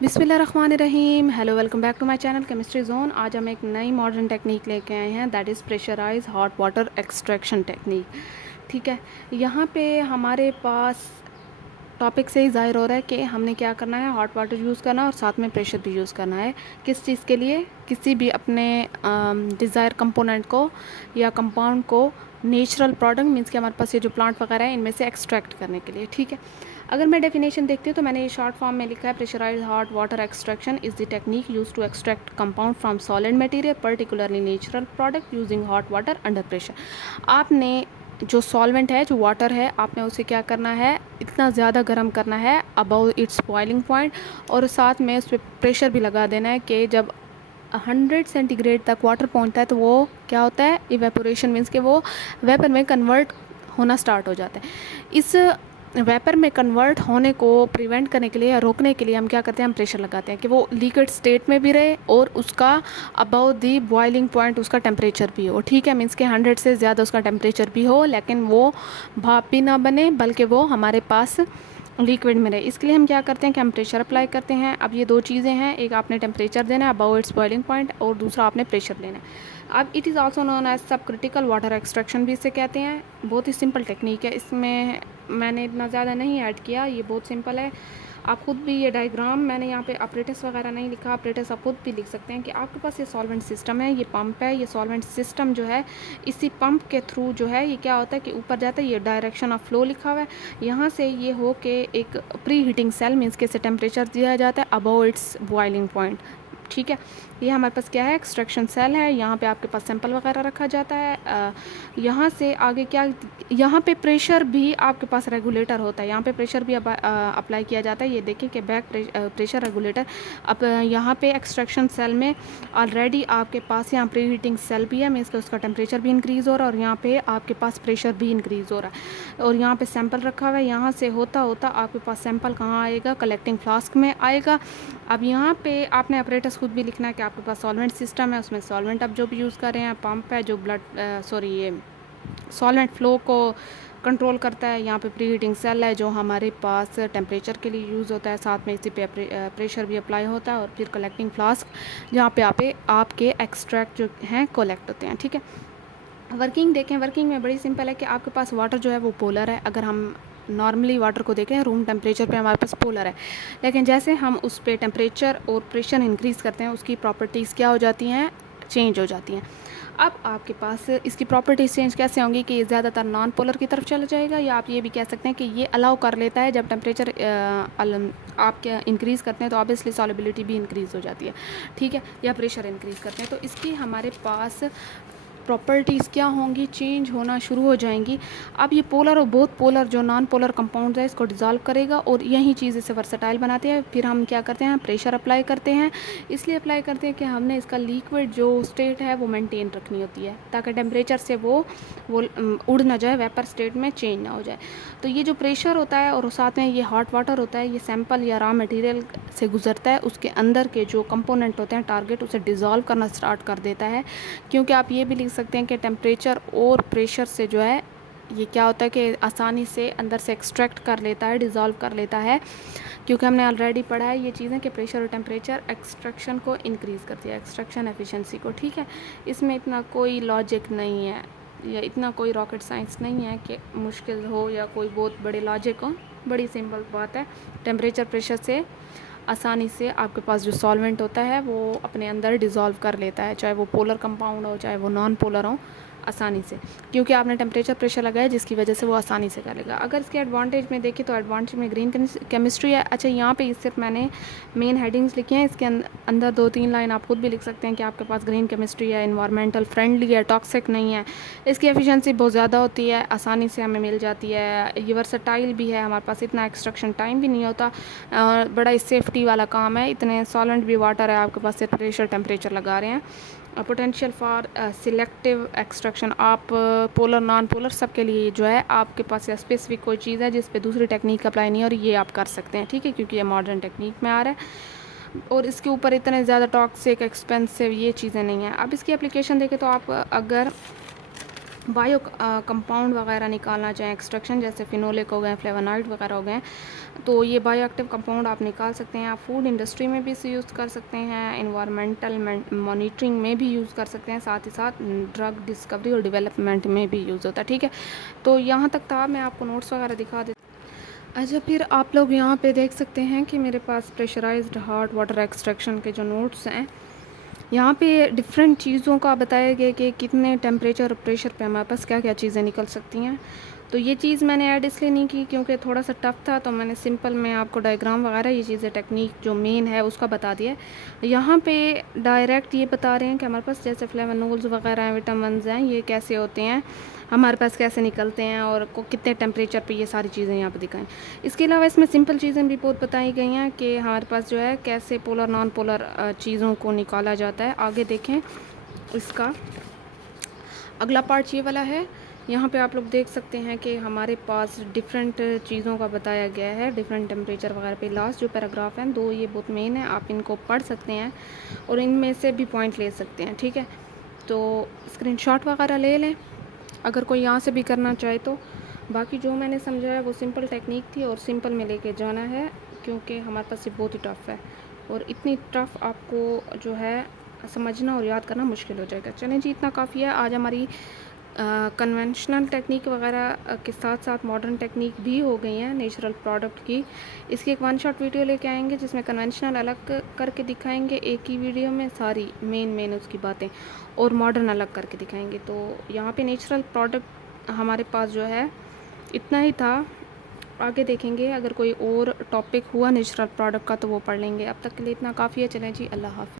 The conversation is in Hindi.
बिस्मिल्लाहिर्रहमानिर्रहीम। Hello, welcome back to my channel chemistry zone. आज हम एक नई मॉडर्न टेक्निक लेके आए हैं, that is pressurise hot water extraction technique. ठीक है, यहाँ पे हमारे पास टॉपिक से ही ज़ाहिर हो रहा है कि हमने क्या करना है, हॉट वाटर यूज़ करना है और साथ में प्रेशर भी यूज़ करना है। किस चीज़ के लिए? किसी भी अपने डिज़ायर कंपोनेंट को या कंपाउंड को नेचुरल प्रोडक्ट मीन्स कि हमारे पास ये जो प्लांट वगैरह है इनमें से एक्सट्रैक्ट करने के लिए। ठीक है, अगर मैं डेफिनेशन देखती हूँ तो मैंने ये शॉर्ट फॉर्म में लिखा है, pressurise hot water extraction is the technique use to extract compound from solid material particularly natural product using hot water under pressure. आपने जो सॉल्वेंट है, जो वाटर है, आपने उसे क्या करना है, इतना ज़्यादा गर्म करना है अबाउ इट्स बॉइलिंग पॉइंट, और साथ में उस पर प्रेशर भी लगा देना है कि जब 100 सेंटीग्रेड तक वाटर पहुंचता है तो वो क्या होता है, इवेपोरेशन मीन्स कि वो वेपर में कन्वर्ट होना स्टार्ट हो जाता है। इस वेपर में कन्वर्ट होने को प्रिवेंट करने के लिए या रोकने के लिए हम क्या करते हैं, हम प्रेशर लगाते हैं कि वो लिक्विड स्टेट में भी रहे और उसका अबाउ दी बॉइलिंग पॉइंट उसका टेम्परेचर भी हो। ठीक है, मीन्स के 100 से ज़्यादा उसका टेम्परेचर भी हो, लेकिन वो भाप भी ना बने बल्कि वो हमारे पास लिक्विड में रहे। इसके लिए हम क्या करते हैं कि हम प्रेशर अप्लाई करते हैं। अब ये दो चीज़ें हैं, एक आपने टेम्परेचर देना है अबाउ इट्स बॉइलिंग पॉइंट और दूसरा आपने प्रेशर लेना है। अब it is also known as sub critical water extraction भी इसे कहते हैं। बहुत ही सिंपल टेक्निक है, इसमें मैंने इतना ज़्यादा नहीं ऐड किया, ये बहुत सिंपल है। आप खुद भी ये डायग्राम, मैंने यहाँ पे ऑपरेटर्स वगैरह नहीं लिखा, ऑपरेटर्स आप खुद भी लिख सकते हैं कि आपके पास ये सॉल्वेंट सिस्टम है, ये पंप है, ये सॉल्वेंट सिस्टम जो है इसी पंप के थ्रू जो है ये क्या होता है कि ऊपर जाता है, ये डायरेक्शन ऑफ फ्लो लिखा हुआ है। यहाँ से ये हो के एक प्री हीटिंग सेल मीन्स के से टेम्परेचर दिया जाता है अबव इट्स बॉइलिंग पॉइंट। ठीक है, ये हमारे पास क्या है, एक्सट्रैक्शन सेल है। यहाँ पे आपके पास सैंपल वगैरह रखा जाता है। यहाँ से आगे क्या, यहाँ पे प्रेशर भी आपके पास रेगुलेटर होता है, यहाँ पे प्रेशर भी अप्लाई किया जाता है। ये देखें कि बैक प्रेशर रेगुलेटर। अब यहाँ पे एक्सट्रैक्शन सेल में ऑलरेडी आपके पास यहाँ प्री हीटिंग सेल भी है, मीन्स कि उसका टेम्परेचर भी इंक्रीज़ हो रहा है और यहाँ पे आपके पास प्रेशर भी इंक्रीज़ हो रहा है। और यहाँ पे सैंपल रखा हुआ है, यहाँ से होता होता आपके पास सैंपल कहाँ आएगा, कलेक्टिंग फ्लास्क में आएगा। अब यहाँ पे आपने ऑपरेटर्स खुद भी लिखना है कि आपके पास सॉल्वेंट सिस्टम है, उसमें सॉल्वेंट आप जो भी यूज़ कर रहे हैं, पंप है जो ये सॉल्वेंट फ्लो को कंट्रोल करता है। यहाँ पे प्री हीटिंग सेल है जो हमारे पास टेम्परेचर के लिए यूज़ होता है, साथ में इसी पे प्रेशर भी अप्लाई होता है, और फिर कलेक्टिंग फ्लास्क जहाँ पे आपके एक्सट्रैक्ट जो हैं कलेक्ट होते हैं। ठीक है, वर्किंग देखें, वर्किंग में बड़ी सिंपल है कि आपके पास वाटर जो है वो पोलर है। अगर हम नॉर्मली वाटर को देखें रूम टेम्परेचर पे हमारे पास पोलर है, लेकिन जैसे हम उस पर टेम्परेचर और प्रेशर इंक्रीज़ करते हैं उसकी प्रॉपर्टीज़ क्या हो जाती हैं, चेंज हो जाती हैं। अब आपके पास इसकी प्रॉपर्टीज़ चेंज कैसे होंगी कि ये ज़्यादातर नॉन पोलर की तरफ चला जाएगा, या आप ये भी कह सकते हैं कि ये अलाउ कर लेता है जब टेम्परेचर आप क्या इंक्रीज़ करते हैं तो ऑब्वियसली सॉलिबिलिटी भी इंक्रीज़ हो जाती है। ठीक है, या प्रेशर इंक्रीज़ करते हैं तो इसकी हमारे पास प्रॉपर्टीज़ क्या होंगी, चेंज होना शुरू हो जाएंगी। अब ये पोलर और बोथ पोलर जो नॉन पोलर कंपाउंड है इसको डिज़ोल्व करेगा और यही चीज़ इसे वर्सेटाइल बनाते हैं। फिर हम क्या करते हैं, प्रेशर अप्लाई करते हैं। इसलिए अप्लाई करते हैं कि हमने इसका लिक्विड जो स्टेट है वो मेंटेन रखनी होती है ताकि टेम्परेचर से वो उड़ ना जाए, वेपर स्टेट में चेंज ना हो जाए। तो ये जो प्रेशर होता है और साथ में ये हॉट वाटर होता है, ये सैंपल या रॉ मटेरियल से गुजरता है, उसके अंदर के जो कंपोनेंट होते हैं टारगेट, उसे डिज़ोल्व करना स्टार्ट कर देता है। क्योंकि आप ये भी लिख सकते हैं कि टेम्परेचर और प्रेशर से जो है ये क्या होता है कि आसानी से अंदर से एक्सट्रैक्ट कर लेता है, डिज़ोल्व कर लेता है। क्योंकि हमने ऑलरेडी पढ़ा है ये चीज़ें कि प्रेशर और टेम्परेचर एक्सट्रैक्शन को इंक्रीज़ करती है, एक्सट्रैक्शन एफिशिएंसी को। ठीक है, इसमें इतना कोई लॉजिक नहीं है या इतना कोई रॉकेट साइंस नहीं है कि मुश्किल हो या कोई बहुत बड़े लॉजिक हो, बड़ी सिंपल बात है। टेम्परेचर प्रेशर से आसानी से आपके पास जो सॉल्वेंट होता है वो अपने अंदर डिज़ोल्व कर लेता है, चाहे वो पोलर कंपाउंड हो चाहे वो नॉन पोलर हो, आसानी से, क्योंकि आपने टेम्परेचर प्रेशर लगाया जिसकी वजह से वो आसानी से कर लेगा। अगर इसके एडवांटेज में देखें तो एडवांटेज में ग्रीन केमिस्ट्री है। अच्छा, यहाँ पे सिर्फ मैंने मेन हेडिंग्स लिखी हैं, इसके अंदर 2-3 लाइन आप खुद भी लिख सकते हैं कि आपके पास ग्रीन केमिस्ट्री है, इन्वायरमेंटल फ्रेंडली है, टॉक्सिक नहीं है, इसकी एफिशिएंसी बहुत ज़्यादा होती है, आसानी से हमें मिल जाती है, ये वर्सटाइल भी है, हमारे पास इतना एक्सट्रैक्शन टाइम भी नहीं होता, बड़ा ही सेफ्टी वाला काम है। इतने सॉलेंट भी वाटर है आपके पास, सिर्फ प्रेशर टेम्परेचर लगा रहे हैं। पोटेंशियल फॉर सिलेक्टिव एक्सट्रैक्शन, आप पोलर नॉन पोलर सब के लिए जो है आपके पास स्पेसिफिक कोई चीज़ है जिस पे दूसरी टेक्निक अप्लाई नहीं है और ये आप कर सकते हैं। ठीक है, क्योंकि ये मॉडर्न टेक्निक में आ रहा है और इसके ऊपर इतने ज़्यादा टॉक्सिक एक्सपेंसिव ये चीज़ें नहीं हैं। अब इसकी एप्लीकेशन देखें तो आप अगर बायो कंपाउंड वगैरह निकालना चाहें, एक्सट्रैक्शन जैसे फिनोलिक हो गए, फ्लेवोनॉइड वगैरह हो गए, तो ये बायो एक्टिव कंपाउंड आप निकाल सकते हैं। आप फूड इंडस्ट्री में भी इसे यूज़ कर सकते हैं, इन्वायरमेंटल मॉनिटरिंग में भी यूज़ कर सकते हैं, साथ ही साथ ड्रग डिस्कवरी और डेवलपमेंट में भी यूज़ होता है। ठीक है, तो यहाँ तक था, मैं आपको नोट्स वगैरह दिखा देती। अच्छा, फिर आप लोग यहाँ पे देख सकते हैं कि मेरे पास प्रेशराइज्ड हार्ट वाटर एक्सट्रैक्शन के जो नोट्स हैं, यहाँ पे डिफरेंट चीज़ों का बताया गया कि कितने टेम्परेचर और प्रेशर पे हमारे पास क्या क्या चीज़ें निकल सकती हैं। तो ये चीज़ मैंने ऐड इसलिए नहीं की क्योंकि थोड़ा सा टफ था, तो मैंने सिंपल में आपको डायग्राम वगैरह ये चीज़ें टेक्निक जो मेन है उसका बता दिया है। यहाँ पे डायरेक्ट ये बता रहे हैं कि हमारे पास जैसे फ्लेवोनोल्स वगैरह हैं, विटामिन्स हैं, ये कैसे होते हैं, हमारे पास कैसे निकलते हैं और को कितने टेम्परेचर पे, ये सारी चीज़ें यहाँ पे दिखाएं। इसके अलावा इसमें सिंपल चीज़ें भी बहुत बताई गई हैं कि हमारे पास जो है कैसे पोलर नॉन पोलर चीज़ों को निकाला जाता है। आगे देखें, इसका अगला पार्ट ये वाला है। यहाँ पे आप लोग देख सकते हैं कि हमारे पास डिफरेंट चीज़ों का बताया गया है, डिफरेंट टेम्परेचर वगैरह पे। लास्ट जो पैराग्राफ हैं दो, ये बहुत मेन है, आप इनको पढ़ सकते हैं और इनमें से भी पॉइंट ले सकते हैं। ठीक है, तो स्क्रीनशॉट वगैरह ले लें अगर कोई यहाँ से भी करना चाहे तो। बाकी जो मैंने समझाया वो सिंपल टेक्निक थी और सिंपल में लेके जाना है, क्योंकि हमारे पास ये बहुत ही टफ़ है और इतनी टफ़ आपको जो है समझना और याद करना मुश्किल हो जाएगा। चलें जी, इतना काफ़ी है। आज हमारी कन्वेंशनल टेक्निक वगैरह के साथ साथ मॉडर्न टेक्निक भी हो गई हैं नेचुरल प्रोडक्ट की। इसकी एक वन शॉट वीडियो लेके आएंगे जिसमें कन्वेंशनल अलग करके दिखाएंगे एक ही वीडियो में सारी मेन उसकी बातें, और मॉडर्न अलग करके दिखाएंगे। तो यहाँ पे नेचुरल प्रोडक्ट हमारे पास जो है इतना ही था, आगे देखेंगे अगर कोई और टॉपिक हुआ नेचुरल प्रोडक्ट का तो वो पढ़ लेंगे। अब तक के लिए इतना काफ़ी है। चलें जी, अल्लाह हाफ़िज़।